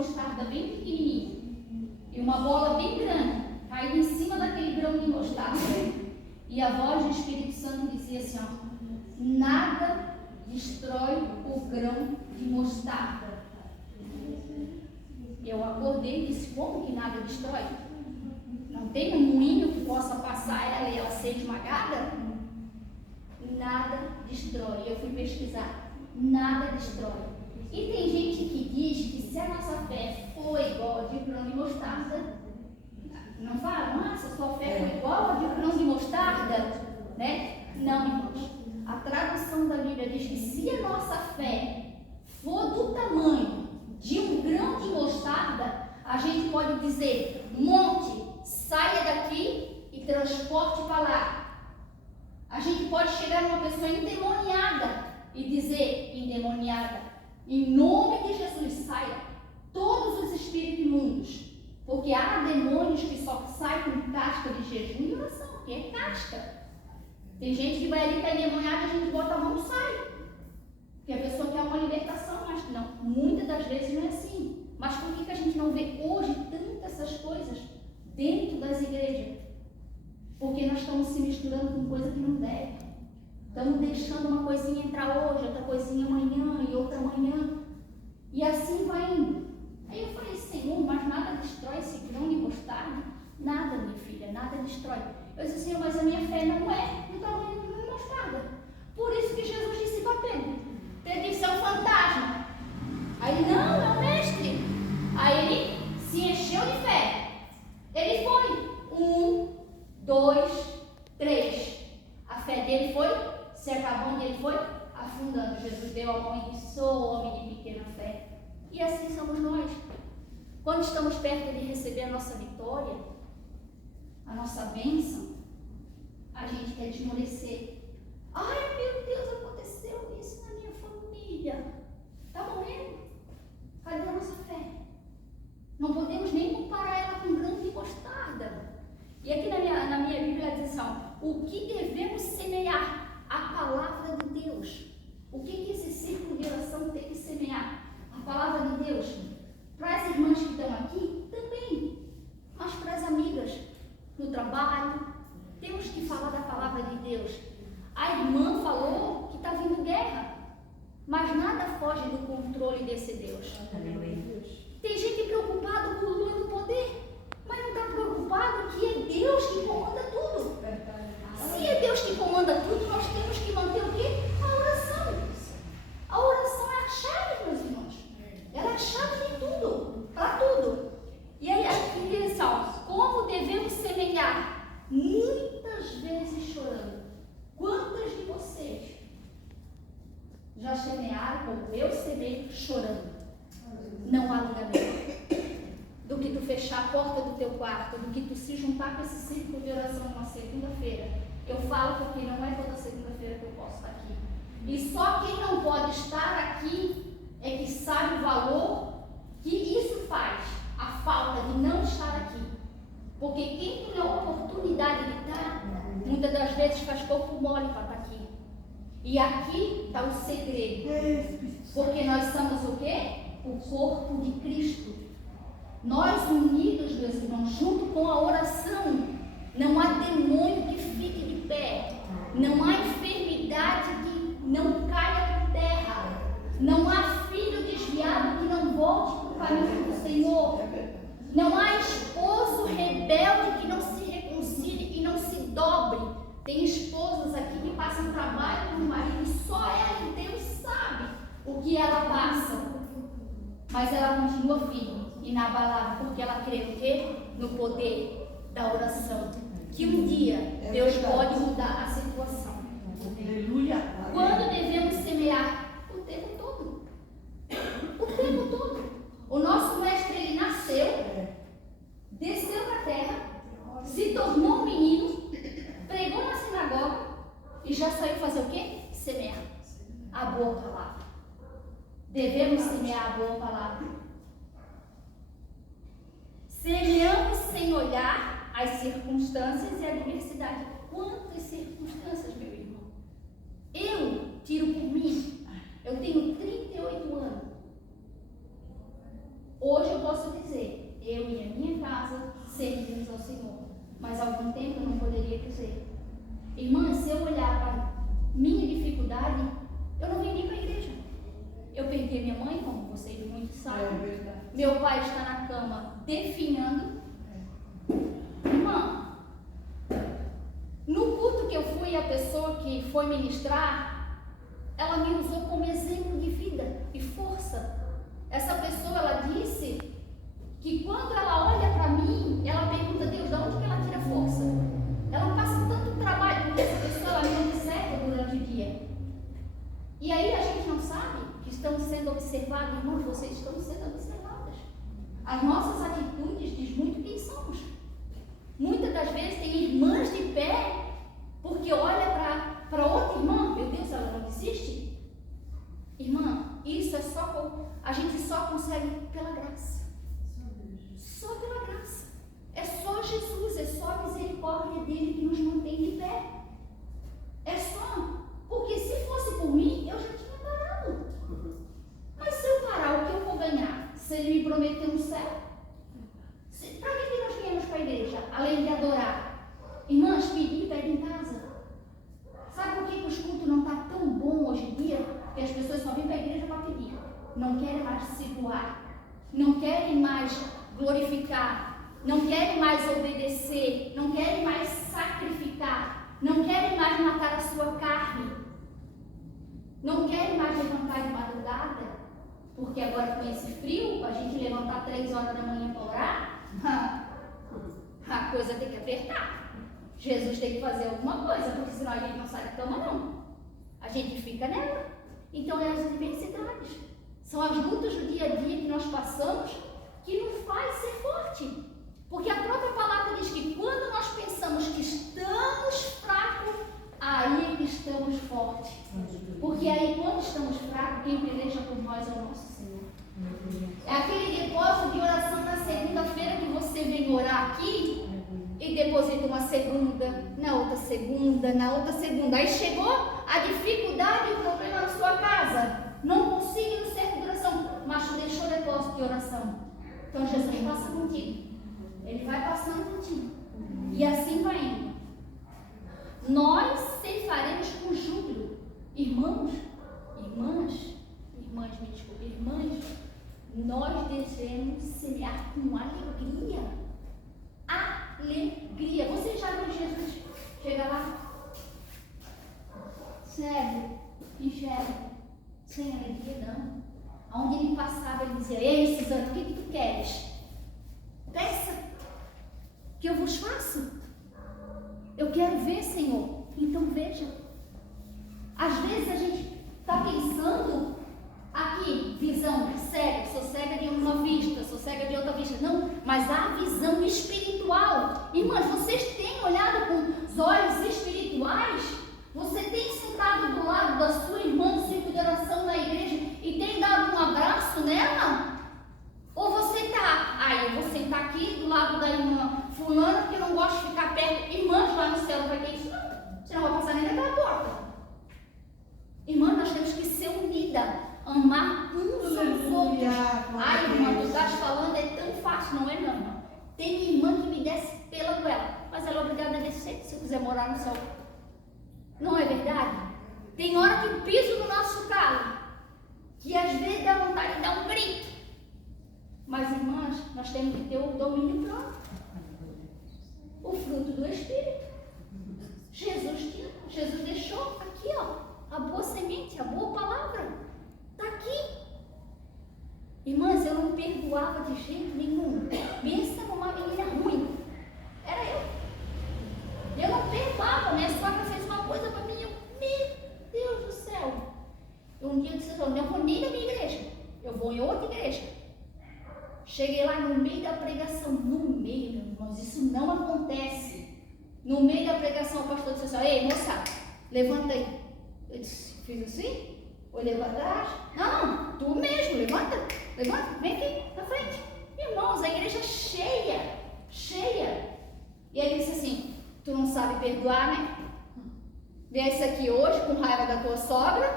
mostarda bem pequenininho e uma bola bem grande caindo em cima daquele grão de mostarda. E a voz do Espírito Santo dizia assim, ó, nada destrói o grão de mostarda. Eu acordei e disse, como que nada destrói? Não tem um moinho que possa passar ela e ela ser esmagada? Nada destrói. Eu fui pesquisar. Nada destrói. E tem gente que diz que se a nossa fé for igual a de grão de mostarda, não falam, se a sua fé for igual a de grão de mostarda, né? Não, irmãos. A tradução da Bíblia diz que se a nossa fé for do tamanho de um grão de mostarda, a gente pode dizer, monte, saia daqui e transporte para lá. A gente pode chegar numa pessoa endemoniada e dizer, endemoniada, em nome de Jesus, saia todos os espíritos imundos, porque há demônios que só saem com casca de jejum e oração, que é casca. Tem gente que vai ali para endemoniada e a gente bota a mão e sai, porque a pessoa quer uma libertação, mas não, muitas das vezes não é assim. Mas por que a gente não vê hoje tantas essas coisas dentro das igrejas? Porque nós estamos se misturando com coisa que não deve. Estamos deixando uma coisinha entrar hoje, outra coisinha amanhã e outra amanhã. E assim vai indo. Aí eu falei, Senhor, mas nada destrói esse grão de mostarda? Nada, minha filha, nada destrói. Eu disse, Senhor, mas a minha fé não é do tamanho de grão de mostarda. Por isso que Jesus disse para Pedro. Pedro disse, é um fantasma. Aí ele, não, é o mestre. Aí ele se encheu de fé. Ele foi. 1, 2, 3. A fé dele foi se acabando, ele foi afundando. Jesus deu a mão e disse, sou homem de pequena fé. E assim somos nós. Quando estamos perto de receber a nossa vitória, a nossa bênção, a gente quer desmorecer. Ai, meu Deus, aconteceu isso na minha família. Está morrendo? Cadê a nossa fé? Não podemos nem comparar ela com um grão de mostarda. E aqui na minha Bíblia diz assim, o que devemos semear? A palavra de Deus. O que esse círculo de oração tem que semear? A palavra de Deus. Para as irmãs que estão aqui, também. Mas para as amigas, no trabalho, temos que falar da palavra de Deus. A irmã falou que está vindo guerra, mas nada foge do controle desse Deus. Tem gente preocupada com o lua do poder, mas não está preocupado que é Deus que comanda tudo. Se é Deus que comanda tudo, nós temos que manter o quê? A oração. A oração é a chave, meus irmãos. Ela é a chave de tudo, para tudo. E aí aqui diz assim, como devemos semear? Muitas vezes chorando. Quantas de vocês já semearam como eu semeio chorando? Não há lugar melhor do que tu fechar a porta do teu quarto, do que tu se juntar com esse círculo de oração numa segunda-feira. Eu falo porque não é toda segunda-feira que eu posso estar aqui. E só quem não pode estar aqui é que sabe o valor que isso faz, a falta de não estar aqui. Porque quem tem a oportunidade de estar, muitas das vezes faz corpo mole para estar aqui. E aqui está o segredo. Porque nós somos o quê? O corpo de Cristo. Nós unidos, meus irmãos, junto com a oração, não há demônio que fique de pé. Não há enfermidade que não caia por terra. Não há filho desviado que não volte para o caminho do Senhor. Não há esposo rebelde que não se reconcilie e não se dobre. Tem esposas aqui que passam trabalho com o marido e só ela e Deus sabe o que ela passa. Mas ela continua firme, inabalável, porque ela crê no quê? No poder da oração. Que um dia Deus pode mudar a situação. Aleluia. Quando devemos semear? O tempo todo. O tempo todo. O nosso mestre, ele nasceu, desceu na terra, se tornou um menino, pregou na sinagoga e já saiu fazer o quê? Semear a boa palavra. Devemos semear a boa palavra. Semeamos sem olhar as circunstâncias e a adversidade. Quantas circunstâncias, meu irmão? Eu tiro por mim. Eu tenho 38 anos. Hoje eu posso dizer, eu e a minha casa servimos ao Senhor. Mas há algum tempo eu não poderia dizer. Irmã, se eu olhar para minha dificuldade, eu não vim nem para a igreja. Eu perdi a minha mãe, como vocês muito sabem. Meu pai está na cama definhando. Irmã, no culto que eu fui, a pessoa que foi ministrar, ela me usou como exemplo de vida e força. Essa pessoa, ela disse que quando ela olha para mim, ela pergunta: Deus, de onde que ela tira força? Ela passa tanto trabalho porque essa pessoa, ela me observa durante o dia. E aí a gente não sabe que estamos sendo observados. Irmãos, vocês estão sendo observadas. As nossas atitudes diz muito quem somos. Muitas das vezes tem irmãs de pé, porque olha para outra irmã, meu Deus, ela não existe. Irmã, isso é só, a gente só consegue pela graça. Só pela graça. É só Jesus, é só a misericórdia dele que nos mantém de pé. É só. Porque se fosse por mim, eu já tinha parado. Mas se eu parar, o que eu vou ganhar? Se ele me prometeu um céu? Para que nós viemos para a igreja? Além de adorar. Irmãs, pedir pede em casa. Sabe por que os cultos não estão tão bom hoje em dia? Porque as pessoas só vêm para a igreja para pedir. Não querem mais se doar. Não querem mais glorificar. Não querem mais obedecer. Não querem mais sacrificar. Não querem mais matar a sua carne. Não querem mais levantar de madrugada. Porque agora com esse frio, a gente levantar 3 horas da manhã para orar, a coisa tem que apertar. Jesus tem que fazer alguma coisa, porque senão a gente não sai da cama, não. A gente fica nela. Então é as adversidades. São as lutas do dia a dia que nós passamos que nos faz ser forte. Porque a própria palavra diz que quando nós pensamos que estamos fracos, aí é que estamos fortes. Porque aí quando estamos fracos, quem peleja por nós é o nosso Senhor. É aquele depósito de oração na segunda-feira que você vem orar aqui e deposita uma segunda, na outra segunda, na outra segunda. Aí chegou a dificuldade e o problema na sua casa. Não consigo ir no cerco de oração, mas tu deixou o depósito de oração. Então Jesus passa contigo. Ele vai passando contigo. E assim vai indo. Nós ceifaremos com júbilo. Irmãos, me desculpe, irmãs, nós devemos semear com alegria. Alegria. Você já viu Jesus chegar lá? Cego, enxerga, sem alegria não. Aonde ele passava, ele dizia: ei, Suzana, o que tu queres? Peça, que eu vos faço. Eu quero ver, Senhor. Então veja. Às vezes a gente está pensando aqui, visão cega, sou cega de uma vista, sou cega de outra vista. Não, mas há visão espiritual. Irmãs, vocês têm olhado com os olhos espirituais? Você tem sentado do lado da sua irmã do círculo de oração na igreja e tem dado um abraço nela? Ou você está, eu vou sentar aqui do lado da irmã fulana porque eu não gosto de ficar perto. Irmãs, lá no céu não vai ter isso não. Você não vai passar nem naquela porta. Irmã, nós temos que ser unidas, amar uns aos outros. Irmã, tu estás falando, é tão fácil, não é não, irmã? Tem irmã que me desce pela goela, mas ela é obrigada a descer se eu quiser morar no céu. Não é verdade? Tem hora que piso no nosso carro, que às vezes dá vontade de dar um grito. Mas, irmãs, nós temos que ter o domínio próprio. O fruto do Espírito. Jesus deixou aqui, a boa semente, a boa palavra. Está aqui. Irmãs, eu não perdoava de jeito nenhum. Pensa numa menina ruim. Era eu. Eu não perdoava. Minha sogra fez uma coisa para mim. Meu Deus do céu. Um dia eu disse: eu não vou nem na minha igreja. Eu vou em outra igreja. Cheguei lá no meio da pregação. No meio, meus irmãos, isso não acontece. No meio da pregação, o pastor disse assim: ei, moça, levanta aí. Eu disse, fiz assim, olhei para trás. Não, tu mesmo, levanta, vem aqui na frente. Irmãos, a igreja cheia. E ele disse assim: tu não sabe perdoar, né? Viesse aqui hoje com raiva da tua sogra,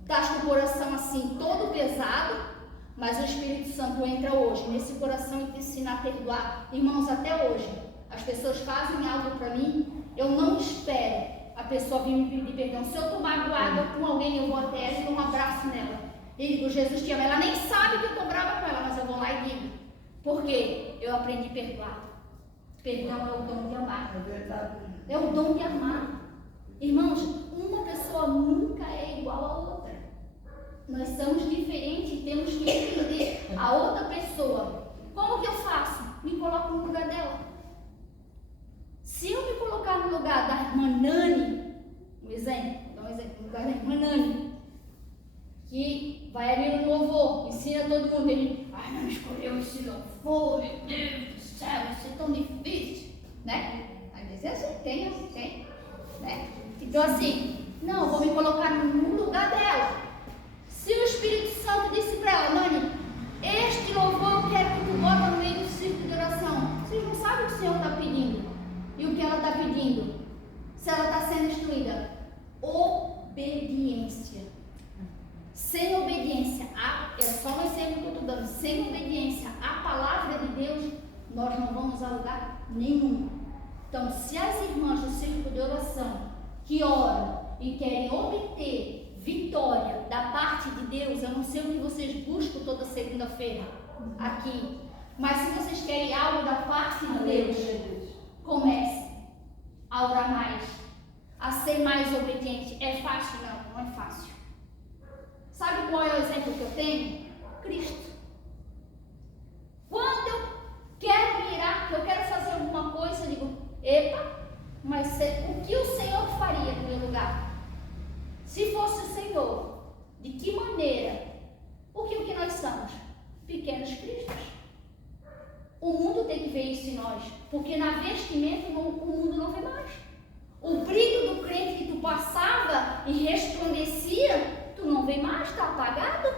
estás com o coração assim todo pesado, Mas o Espírito Santo entra hoje nesse coração e te ensina a perdoar. Irmãos, até hoje, as pessoas fazem algo para mim, eu não espero a pessoa vir me pedir perdão. Se eu estou magoada com alguém, eu vou até ela e dou um abraço nela. E digo, Jesus te ama. Ela nem sabe que eu estou brava com ela, mas eu vou lá e digo. Por quê? Eu aprendi a perdoar. Perdão é o dom de amar. É verdade. É o dom de amar. Irmãos, uma pessoa nunca é igual a outra. Nós somos diferentes e temos que entender a outra pessoa. Como que eu faço? Me coloco no lugar dela. Se eu me colocar no lugar da irmã Nani, no lugar da irmã Nani, que vai ali no louvor, ensina todo mundo, ele, ai, não escolheu esse louvor, meu Deus do céu, isso é tão difícil, né? Às vezes tem, né? Então assim, não, eu vou me colocar no lugar dela. Se o Espírito Santo disse para ela, Nani, este louvor eu quero que tu bota no meio do círculo de oração. Vocês não sabem o que o Senhor está pedindo. E o que ela está pedindo? Se ela está sendo instruída? Obediência. Sem obediência, é só um exemplo que eu estou dando. Sem obediência à palavra de Deus, nós não vamos a lugar nenhum. Então, se as irmãs do círculo de oração que oram e querem obter vitória da parte de Deus, eu não sei o que vocês buscam toda segunda-feira aqui, mas se vocês querem algo da parte de Deus, comece a orar mais, a ser mais obediente. É fácil? Não, não é fácil. Sabe qual é o exemplo que eu tenho? Cristo. Quando eu quero mirar, que eu quero fazer alguma coisa, eu digo, epa, mas o que o Senhor faria no meu lugar? Se fosse o Senhor, de que maneira? Porque o que nós somos? Pequenos cristos. O mundo tem que ver isso em nós, porque na vestimenta o mundo não vê mais. O brilho do crente que tu passava e resplandecia, tu não vê mais, está apagado.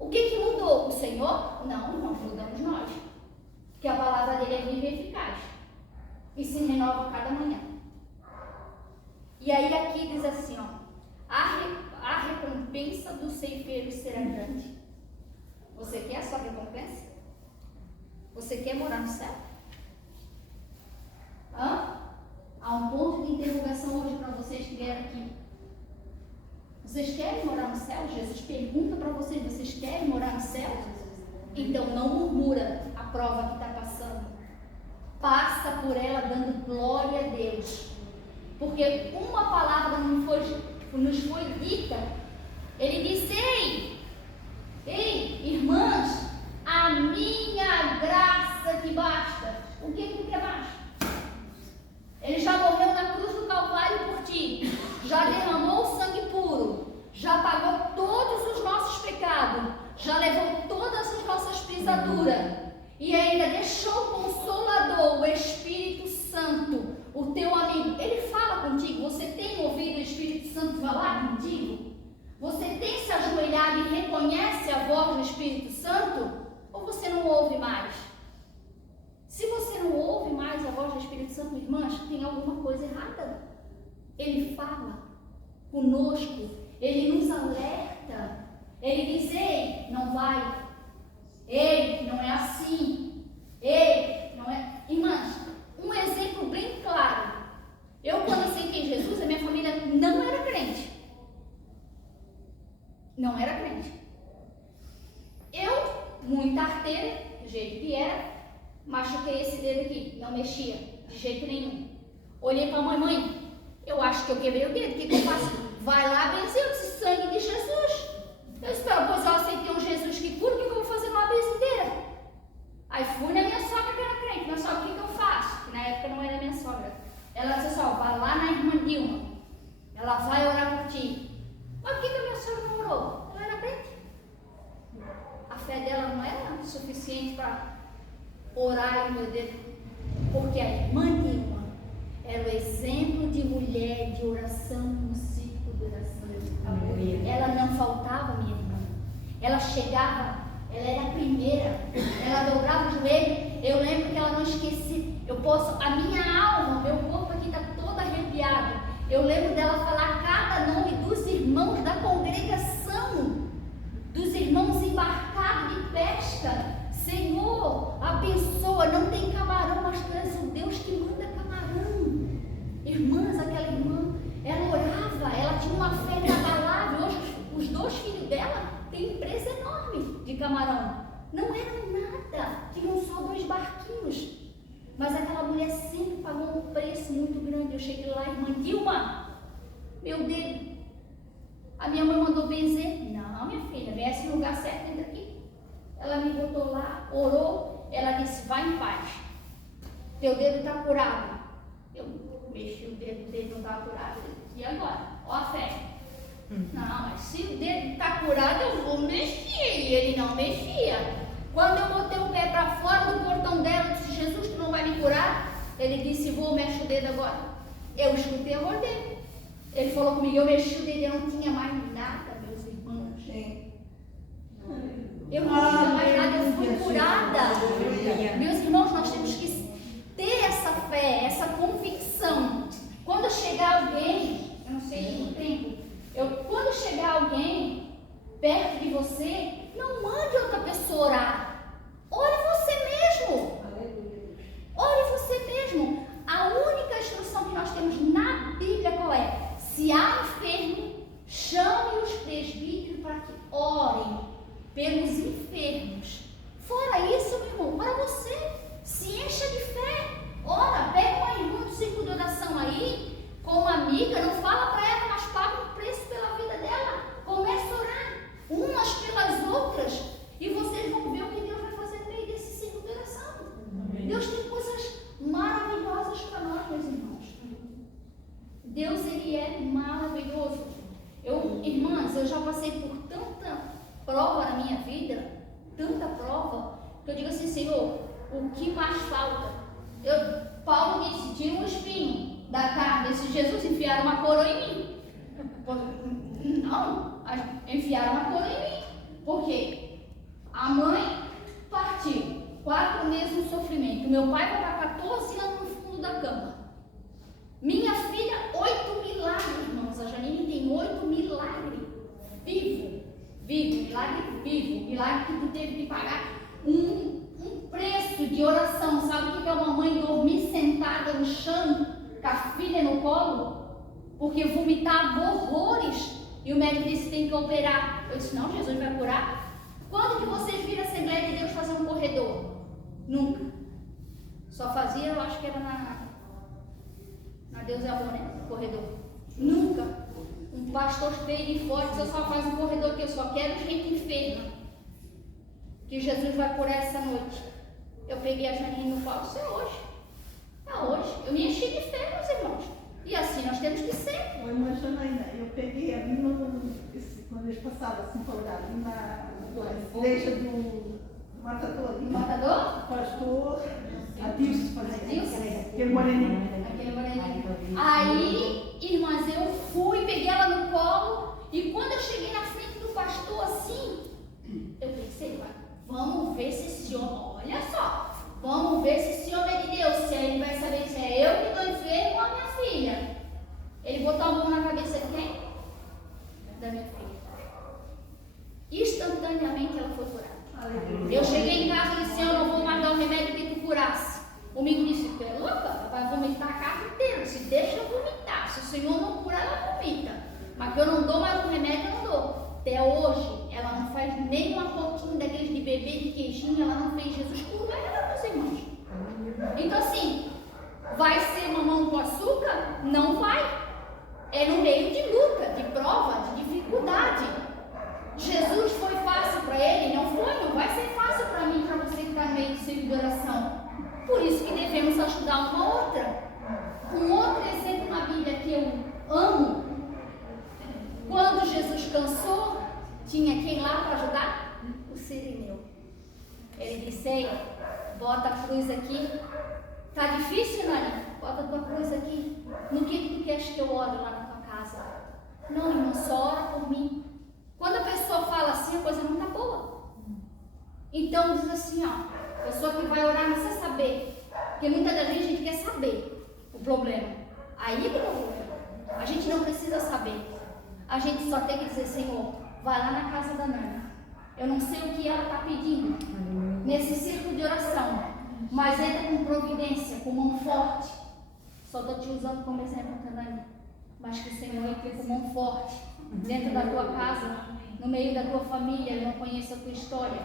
O que mudou? O Senhor? Não mudamos nós. Porque a palavra dele é viva e eficaz e se renova cada manhã. E aí aqui diz assim, ó, a recompensa do ceifeiro será grande. Você quer a sua recompensa? Você quer morar no céu? Há um ponto de interrogação hoje para vocês que vieram aqui. Vocês querem morar no céu? Jesus pergunta para vocês, vocês querem morar no céu? Então não murmura a prova que está passando. Passa por ela dando glória a Deus. Porque uma palavra nos foi dita. Ele disse, ei, irmãs, a minha graça te basta. O que tu quer mais? Ele já morreu na cruz do Calvário por ti. Já derramou o sangue puro. Já pagou todos os nossos pecados. Já levou todas as nossas pisaduras. E ainda deixou o Consolador, o Espírito Santo, o teu amigo. Ele fala contigo. Você tem ouvido o Espírito Santo falar contigo? Você tem se ajoelhado e reconhece a voz do Espírito Santo? Ou você não ouve mais? Se você não ouve mais a voz do Espírito Santo, irmãs, tem alguma coisa errada. Ele fala conosco, ele nos alerta, ele diz, ei, não vai, ei, não é assim, ei, não é... Irmãs, um exemplo bem claro. Eu, quando aceitei Jesus, a minha família não era crente. Não era crente. Eu, muito arteira, do jeito que era, machuquei esse dedo aqui, não mexia, de jeito nenhum. Olhei para a mãe, eu acho que eu quebrei o dedo, o que eu faço? Vai lá benzer esse sangue de Jesus. Eu espero, pois eu aceitei um Jesus que cura, o que eu vou fazer numa benzedeira? Aí fui na minha sogra que era crente, minha sogra, o que eu faço? Que na época não era minha sogra. Ela disse assim, ó, vai lá na irmã Dilma, ela vai orar por ti. Mas por que a minha sogra não orou? Ela era crente. A fé dela não era suficiente para orar, meu Deus, porque a irmã Dilma era o exemplo de mulher de oração no círculo de oração. Ela não faltava, minha irmã. Ela chegava, ela era a primeira, ela dobrava o joelho. Eu lembro que ela não esquecia. A minha alma, meu corpo aqui está todo arrepiado. Eu lembro dela falar cada nome dos irmãos da congregação, dos irmãos embarcados camarão. Não era nada, tinham só 2 barquinhos. Mas aquela mulher sempre pagou um preço muito grande. Eu cheguei lá, irmã Dilma, meu dedo, a minha mãe mandou benzer. Não, minha filha, vem esse lugar certo, entra aqui. Ela me botou lá, orou, ela disse, vai em paz. Teu dedo está curado. Eu mexi o dedo não estava curado. E agora? Ó a fé. Não, mas se o dedo está curado, eu vou mexer. E ele não mexia. Quando eu botei o pé para fora do portão dela, eu disse, Jesus, tu não vai me curar? Ele disse, vou, mexe o dedo agora. Eu escutei a voz dele. Ele falou comigo, eu mexi o dedo, eu não tinha mais nada, meus irmãos. Eu não tinha mais nada, eu fui curada. Meus irmãos, nós temos que ter essa fé, essa convicção. Quando chegar alguém, eu não sei o tempo, quando chegar alguém perto de você, não mande outra pessoa orar. Ore você mesmo. Ore você mesmo. A única instrução que nós temos na Bíblia qual é? Se há enfermo, chame os presbíteros para que orem pelos enfermos. Fora isso, meu irmão, para você, se encha de fé. Ora, pega uma irmã do círculo de oração aí, com uma amiga, não fala para ela, mas paga um preço pela vida dela. Comece a orar umas pelas outras e vocês vão ver o que Deus vai fazer no meio desse círculo de oração. Deus tem coisas maravilhosas para nós, meus irmãos. Deus, Ele é maravilhoso. Irmãs, eu já passei por tanta prova na minha vida, tanta prova, que eu digo assim, Senhor, o que mais falta? Paulo disse, tira um espinho da carne. Disse, Jesus, enfiaram uma coroa em mim. Não, enfiaram uma coroa em mim. Por quê? A mãe partiu, 4 meses no sofrimento. Meu pai vai estar 14 anos no fundo da cama. Minha filha, 8 milagres, irmãos. A Janine tem 8 milagres. Vivo, milagre vivo. Milagre que tu teve que pagar um preço de oração. Sabe o que é uma mãe dormir sentada no chão, com a filha no colo? Porque vomitava horrores. E o médico disse, tem que operar. Eu disse, não, Jesus vai curar. Quando que vocês viram a Assembleia de Deus fazer um corredor? Nunca. Só fazia, eu acho que era na Deus é Amor, né? Corredor. Nunca. Um pastor feio e forte, eu só faço um corredor que eu só quero gente enferma. Que Jesus vai curar essa noite. Eu peguei a Janine no colo, isso é hoje. É hoje. Eu me enchi de fé, meus irmãos. E assim nós temos que ser. Eu imagino ainda, eu peguei a minha, quando eles passavam assim para orar, na igreja do Matador. Pastor Adilson, aquele moreninho. Aí, irmãs, eu fui, peguei ela no colo, e quando eu cheguei na frente do pastor assim, eu pensei, vamos ver se esse homem, olha só, vamos ver se esse homem é de Deus, se ele vai saber se é eu que estou enfermo ou a minha filha. Ele botou a mão na cabeça de quem? Da minha filha. Instantaneamente ela foi curada. Eu cheguei em casa e disse, eu não vou mais dar o remédio que tu curasse. O amigo disse, tu é louca? Vai vomitar a casa inteira. Se deixa eu vomitar. Se o Senhor não curar, ela vomita. Mas que eu não dou mais o remédio, eu não dou. Até hoje, ela não faz nem uma pouquinho daqueles de bebê de queijinho, ela não fez. Jesus curou ela, meus irmãos. Então assim, vai ser mamão com açúcar? Não vai. É no meio de luta, de prova, de dificuldade. Jesus foi fácil para ele? Não foi, não vai ser fácil para mim, para você que está no meio do círculo de oração. Por isso que devemos ajudar uma outra. Um outro exemplo na Bíblia que eu amo, quando Jesus cansou, tinha quem lá para ajudar? O Cirineu. Ele disse, ei, bota a cruz aqui. Tá difícil, Nani? Bota a tua cruz aqui. No que tu queres que eu ore lá na tua casa? Não, irmão, só ora por mim. Quando a pessoa fala assim, a coisa não está boa. Então diz assim, ó, a pessoa que vai orar não precisa saber. Porque muitas das vezes a gente quer saber o problema. Aí que é o problema. A gente não precisa saber. A gente só tem que dizer, Senhor, vai lá na casa da Nana. Eu não sei o que ela está pedindo nesse círculo de oração, mas entra com providência, com mão forte. Só estou te usando como exemplo, Nani. Mas que o Senhor entre com mão forte dentro da tua casa no meio da tua família, eu não conheço a tua história,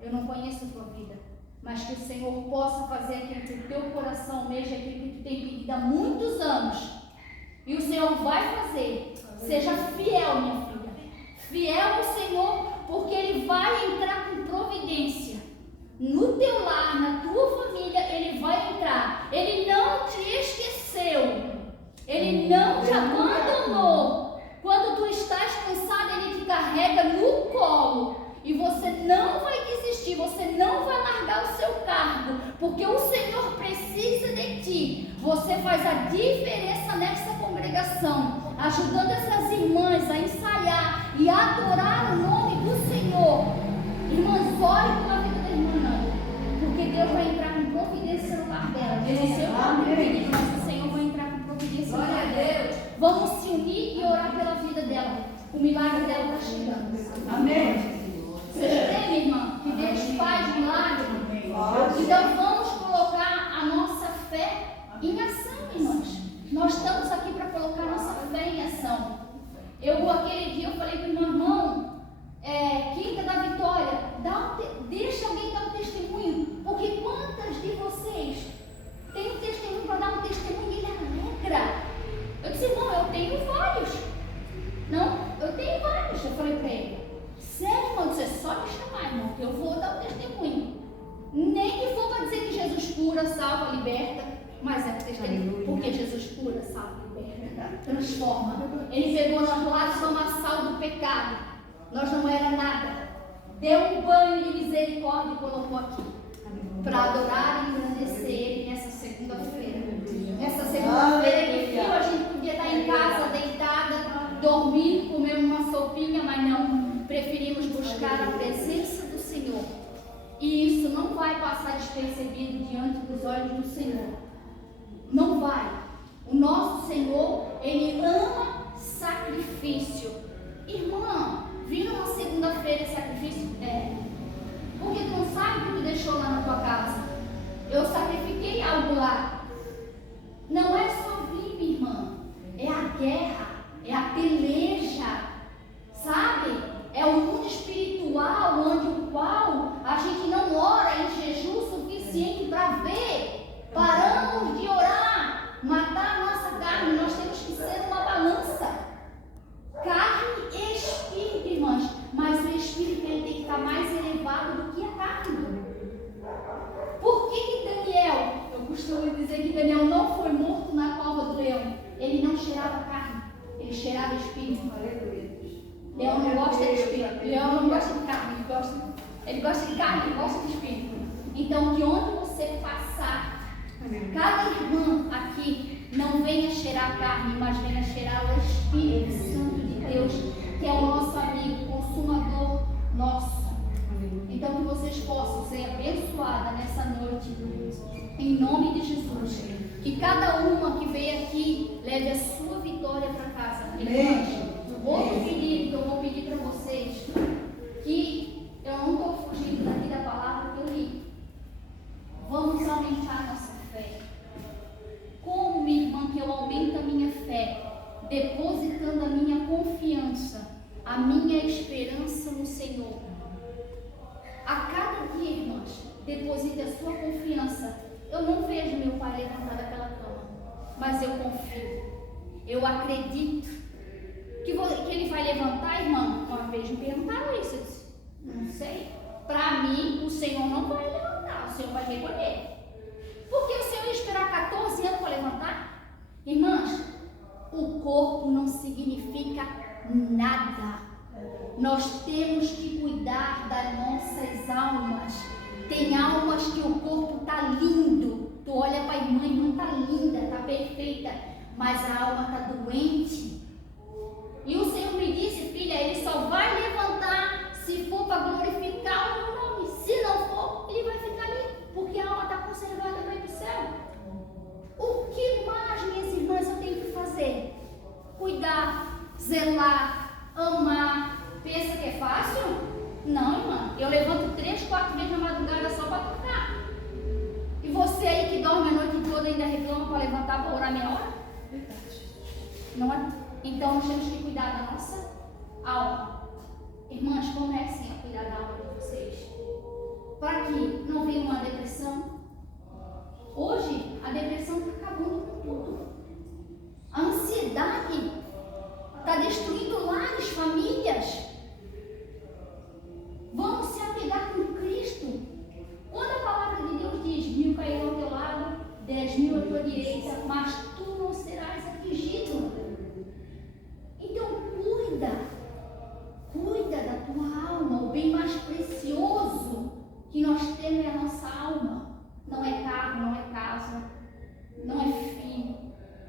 eu não conheço a tua vida, mas que o Senhor possa fazer aquilo que o teu coração almeja, aquilo que tu tem pedido há muitos anos, e o Senhor vai fazer. Seja fiel, minha filha, fiel ao Senhor, porque Ele vai entrar com providência no teu lar, na tua família. Ele vai entrar. Ele não te esqueceu, Ele não te abandonou. Quando tu estás cansado, Ele te carrega no colo, e você não vai desistir, você não vai largar o seu cargo, porque o Senhor precisa de ti. Você faz a diferença nessa congregação, ajudando essas irmãs a ensaiar e a adorar o nome do Senhor. Irmãs, ore pela vida da irmã Nanda, porque Deus vai entrar com providência no lar dela. Mas o Senhor vai entrar com providência no lar dela. Vamos se unir e orar pela vida dela. O milagre dela está chegando. Amém. Você crê, minha irmã, que Deus faz milagre? Então vamos colocar a nossa fé em ação, irmãos. Nós estamos aqui para colocar a nossa fé em ação. Aquele dia eu falei para o meu irmão, Quinta da Vitória, deixa alguém dar um testemunho, porque quantas de vocês têm um testemunho para dar um testemunho e ele alegra? Eu disse, irmão, eu tenho vários. Não, eu tenho vários. Eu falei para ele, sério, irmão, você só me chamar, irmão, que eu vou dar um testemunho. Nem que for para dizer que Jesus cura, salva, liberta, mas é testemunho, porque Jesus cura, salva, liberta, transforma. Ele pegou nós lá do lamaçal do pecado, nós não era nada, deu um banho de misericórdia e colocou aqui, para adorar e engrandecer Ele nessa segunda-feira. Nessa segunda-feira que viu, a gente podia estar em casa, deitada, dormindo, comendo uma sopinha, mas não, preferimos buscar a presença do Senhor. E isso não vai passar despercebido diante dos olhos do Senhor. Não vai. O nosso Senhor, Ele ama sacrifício. Irmã, vindo uma segunda-feira sacrifício? Porque tu não sabe o que tu deixou lá na tua casa. Eu sacrifiquei algo lá. Não é só vir, minha irmã. É a guerra, é a peleja, sabe? É o mundo espiritual, onde o qual a gente não ora em jejum suficiente para ver. Paramos de orar, matar a nossa carne. Nós temos que ser uma balança. Carne e espírito, irmãs. Mas o espírito ele tem que estar mais elevado do que a carne. Por que Daniel, eu costumo dizer que Daniel não foi morto na cova do leão? Ele não cheirava carne, ele cheirava espírito. Leão não gosta de espírito, leão não gosta de carne, ele gosta de carne, ele gosta de espírito. Então, de onde você passar, cada irmã aqui não venha cheirar carne, mas venha cheirar o Espírito Santo de Deus, que é o nosso amigo, consumador nosso. Então, que vocês possam ser abençoadas nessa noite, em nome de Jesus. Que cada uma que veio aqui leve a sua vitória para casa. Irmãs, outro pedido que eu vou pedir para vocês, que eu não estou fugindo daqui da palavra que eu li. Vamos aumentar nossa fé. Como, minha irmã, que eu aumento a minha fé? Depositando a minha confiança, a minha esperança no Senhor. A cada dia, irmãs, deposite a sua confiança. Eu não vejo meu pai levantar daquela cama, mas eu confio, eu acredito que ele vai levantar, irmã. Uma vez me perguntaram isso, eu disse, não sei. Para mim, o Senhor não vai levantar, o Senhor vai recolher. Porque o Senhor ia esperar 14 anos para levantar? Irmãs, o corpo não significa nada. Nós temos que cuidar das nossas almas. Tem almas que o corpo está lindo. Tu olha para a irmã está linda, está perfeita, mas a alma está doente. E o Senhor me disse, filha, Ele só vai levantar se for para glorificar o meu nome. Se não for, Ele vai ficar ali, porque a alma está conservada para ir para o céu. O que mais, minhas irmãs, eu tenho que fazer? Cuidar, zelar, amar. Pensa que é fácil? Não, irmã. Eu levanto 3, 4 vezes na madrugada só para tocar. E você aí que dorme a noite toda ainda reclama para levantar para orar meia hora? Não é? Então nós temos que cuidar da nossa alma. Irmãs, comecem a cuidar da alma de vocês, para que não venha uma depressão. Hoje, a depressão está acabando com tudo. A ansiedade está destruindo lares, famílias. Vamos se apegar com Cristo. Quando a palavra de Deus diz: 1000 cairão ao teu lado, 10.000 à tua direita, mas tu não serás atingido. Então cuida da tua alma. O bem mais precioso que nós temos é a nossa alma. Não é carro, não é casa, não é filho,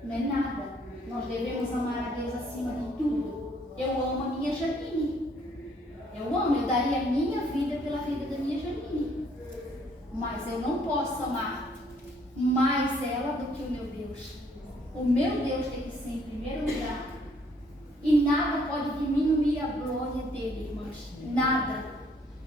não é nada. Nós devemos amar a Deus acima de tudo. Eu amo a minha Janine. Eu daria a minha vida pela vida da minha Janine. Mas eu não posso amar mais ela do que o meu Deus. O meu Deus tem que ser em primeiro lugar. E nada pode diminuir a glória dele, irmãs. Nada.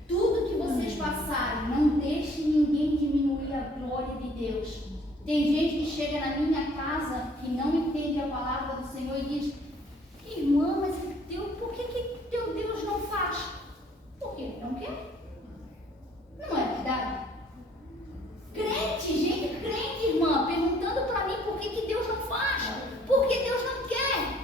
Tudo que vocês passarem, não deixe ninguém diminuir a glória de Deus. Tem gente que chega na minha casa que não entende a palavra do Senhor e diz: irmã, mas por que teu Deus não faz? Porque ele não quer. Não é verdade? Crente, irmã, perguntando para mim por que Deus não faz. Porque Deus não quer.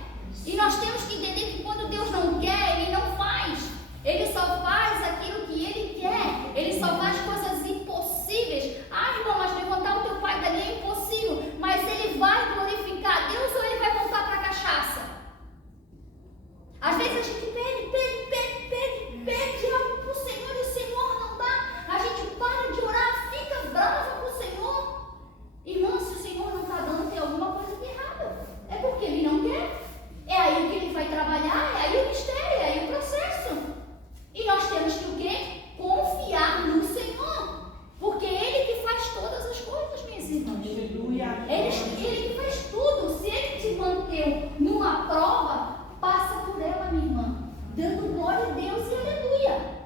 E nós temos que entender que quando Deus não quer, Ele não faz. Ele só faz aquilo que Ele quer. Ele só faz coisas impossíveis. Ah, irmão, mas levantar o teu pai dali é impossível. Mas ele vai glorificar Deus ou ele vai voltar para a cachaça? Às vezes a gente pede algo para o Senhor e o Senhor não dá. A gente para de orar, fica brava com o Senhor. Irmão, se o Senhor não está dando, tem alguma coisa de errada. É porque Ele não quer. É aí que Ele vai trabalhar, é aí o mistério, é aí o processo. E nós temos que o quê? Confiar no Senhor. Porque Ele que faz todas as coisas, minhas irmãs. Aleluia. Ele que faz tudo. Se Ele te manteve numa prova, passa por ela, minha irmã, dando glória a Deus e aleluia.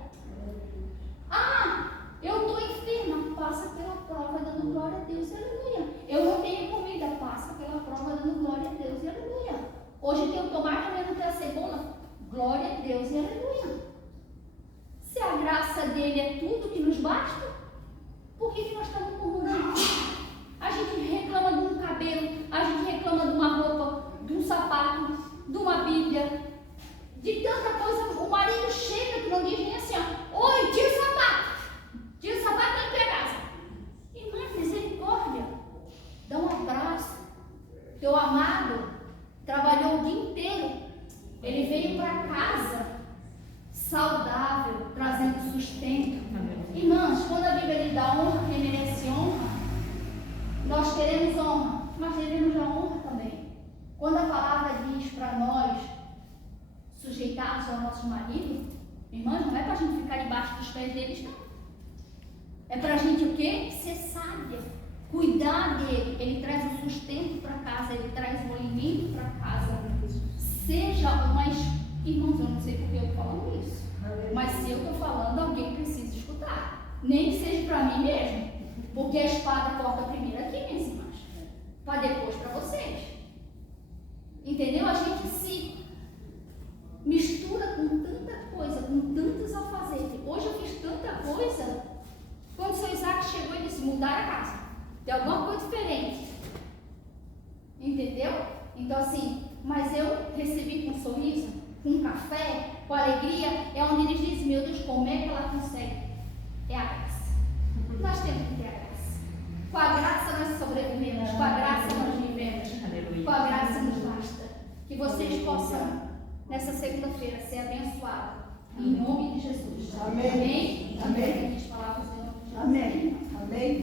Ah, eu estou enferma, passa pela prova dando glória a Deus e aleluia. Eu não tenho comida, passa pela prova dando glória a Deus e aleluia. Hoje tem o tomate, amanhã não tem a cebola, glória a Deus e aleluia. Se a graça dele é tudo que nos basta, por que nós estamos murmurando? A gente reclama de um cabelo, a gente reclama de uma roupa, de um sapato, de uma Bíblia, de tanta coisa. O marido chega que não diz nem assim: ó, oi, tira o sapato na tua casa. Irmã, misericórdia, dá um abraço. Teu amado trabalhou o dia inteiro, ele veio para casa saudável, trazendo sustento. Irmãs, quando a Bíblia lhe dá honra, quem merece honra, nós queremos honra, mas devemos dar honra também. Quando a palavra diz para nós sujeitarmos ao nosso marido, irmãs, não é para a gente ficar debaixo dos pés deles, não. É para a gente o quê? Ser sábia, cuidar dele. Ele traz o sustento para casa, ele traz o alimento para casa. Seja uma... Irmãos, eu não sei porque eu estou falando isso, mas se eu estou falando, alguém precisa escutar. Nem que seja para mim mesmo, porque a espada corta primeiro aqui, minhas irmãs, para depois para vocês. Entendeu? A gente se mistura com tanta coisa, com tantos afazeres. Hoje eu fiz tanta coisa. Quando o seu Isaac chegou e disse: mudar a casa, tem alguma coisa diferente. Entendeu? Então assim, mas eu recebi com um sorriso, com um café, com alegria. É onde eles dizem: meu Deus, como é que ela consegue? É a graça. Nós temos que ter a graça. Com a graça nós sobrevivemos, com a graça nós vivemos, com a graça nos basta. Que vocês possam, nessa segunda-feira, ser abençoados, em nome de Jesus. Amém? Amém. Amém. Amém. Amém.